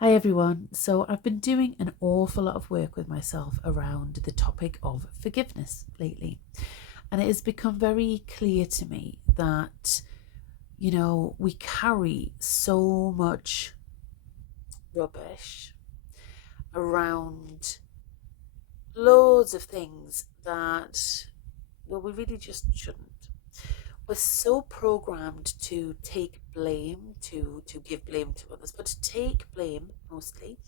Hi everyone. So I've been doing an awful lot of work with myself around the topic of forgiveness lately. And it has become very clear to me that, we carry so much rubbish around loads of things that, well, we really just shouldn't. We're so programmed to take blame, to give blame to others, but to take blame mostly.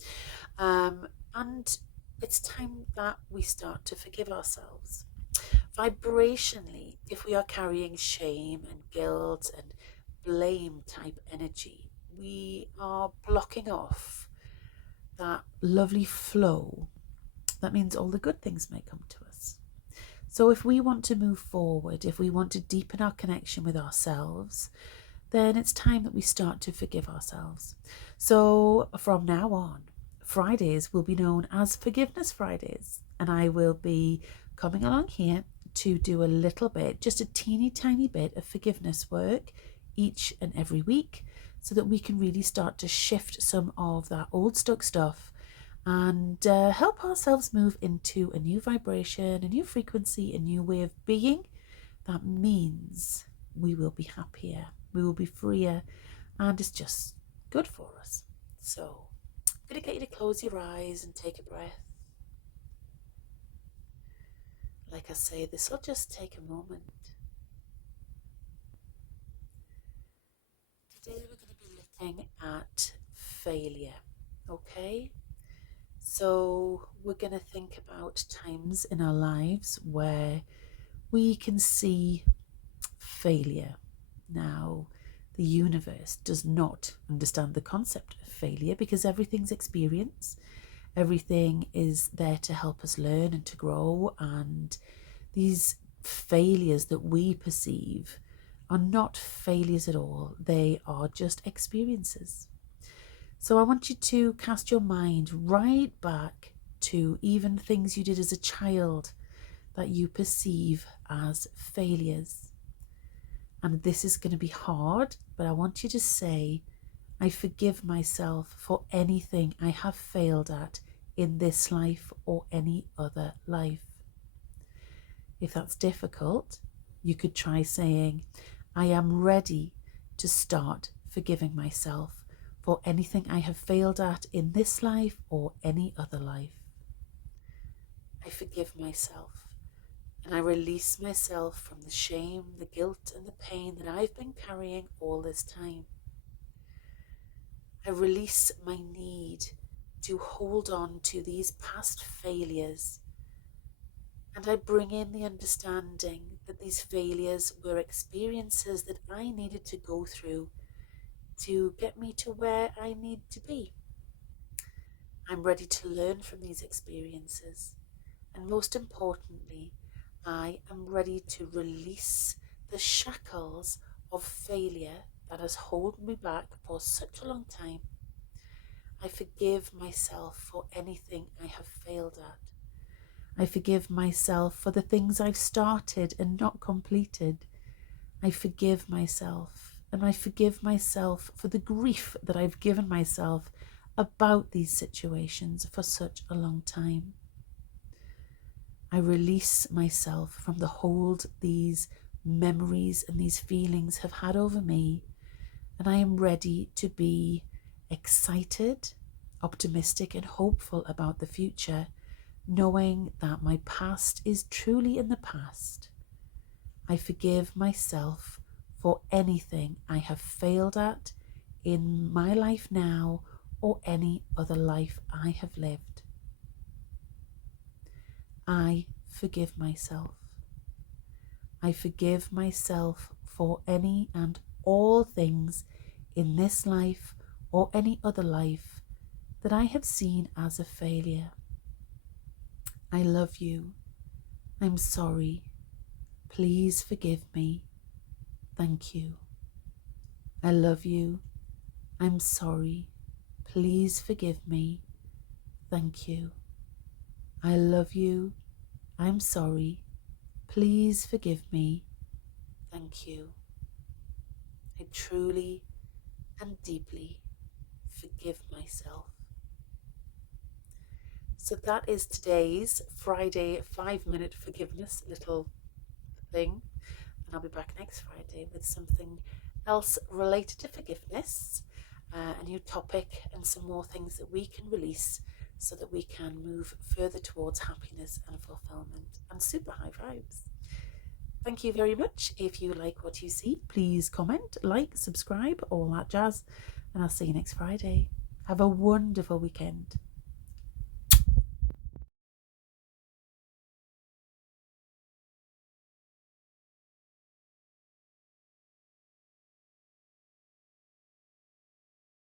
And it's time that we start to forgive ourselves. Vibrationally, if we are carrying shame and guilt and blame type energy, we are blocking off that lovely flow. That means all the good things may come to us. So, if we want to move forward, if we want to deepen our connection with ourselves, then it's time that we start to forgive ourselves. So, from now on, Fridays will be known as Forgiveness Fridays, and I will be coming along here to do a little bit, just a teeny tiny bit of forgiveness work each and every week so that we can really start to shift some of that old stuck stuff and help ourselves move into a new vibration, a new frequency, a new way of being. That means we will be happier, we will be freer, and it's just good for us. So, I'm going to get you to close your eyes and take a breath. Like I say, this will just take a moment. Today, we're going to be looking at failure, okay? So, we're going to think about times in our lives where we can see failure. Now, the universe does not understand the concept of failure because everything's experience. Everything is there to help us learn and to grow. And these failures that we perceive are not failures at all, they are just experiences. So I want you to cast your mind right back to even things you did as a child that you perceive as failures. And this is going to be hard, but I want you to say, I forgive myself for anything I have failed at in this life or any other life. If that's difficult, you could try saying, I am ready to start forgiving myself for anything I have failed at in this life or any other life. I forgive myself and I release myself from the shame, the guilt, and the pain that I've been carrying all this time. I release my need to hold on to these past failures, and I bring in the understanding that these failures were experiences that I needed to go through to get me to where I need to be. I'm ready to learn from these experiences, and most importantly, I am ready to release the shackles of failure that has held me back for such a long time. I forgive myself for anything I have failed at. I forgive myself for the things I've started and not completed. I forgive myself, and I forgive myself for the grief that I've given myself about these situations for such a long time. I release myself from the hold these memories and these feelings have had over me, and I am ready to be excited, optimistic, and hopeful about the future, knowing that my past is truly in the past. I forgive myself for anything I have failed at in my life now or any other life I have lived. I forgive myself. I forgive myself for any and all things in this life or any other life that I have seen as a failure. I love you. I'm sorry. Please forgive me. Thank you. I love you. I'm sorry. Please forgive me. Thank you. I love you. I'm sorry. Please forgive me. Thank you. I truly and deeply forgive myself. So that is today's Friday 5-minute forgiveness little thing. And I'll be back next Friday with something else related to forgiveness, a new topic, and some more things that we can release so that we can move further towards happiness and fulfillment and super high vibes. Thank you very much. If you like what you see, please comment, like, subscribe, all that jazz, and I'll see you next Friday. Have a wonderful weekend.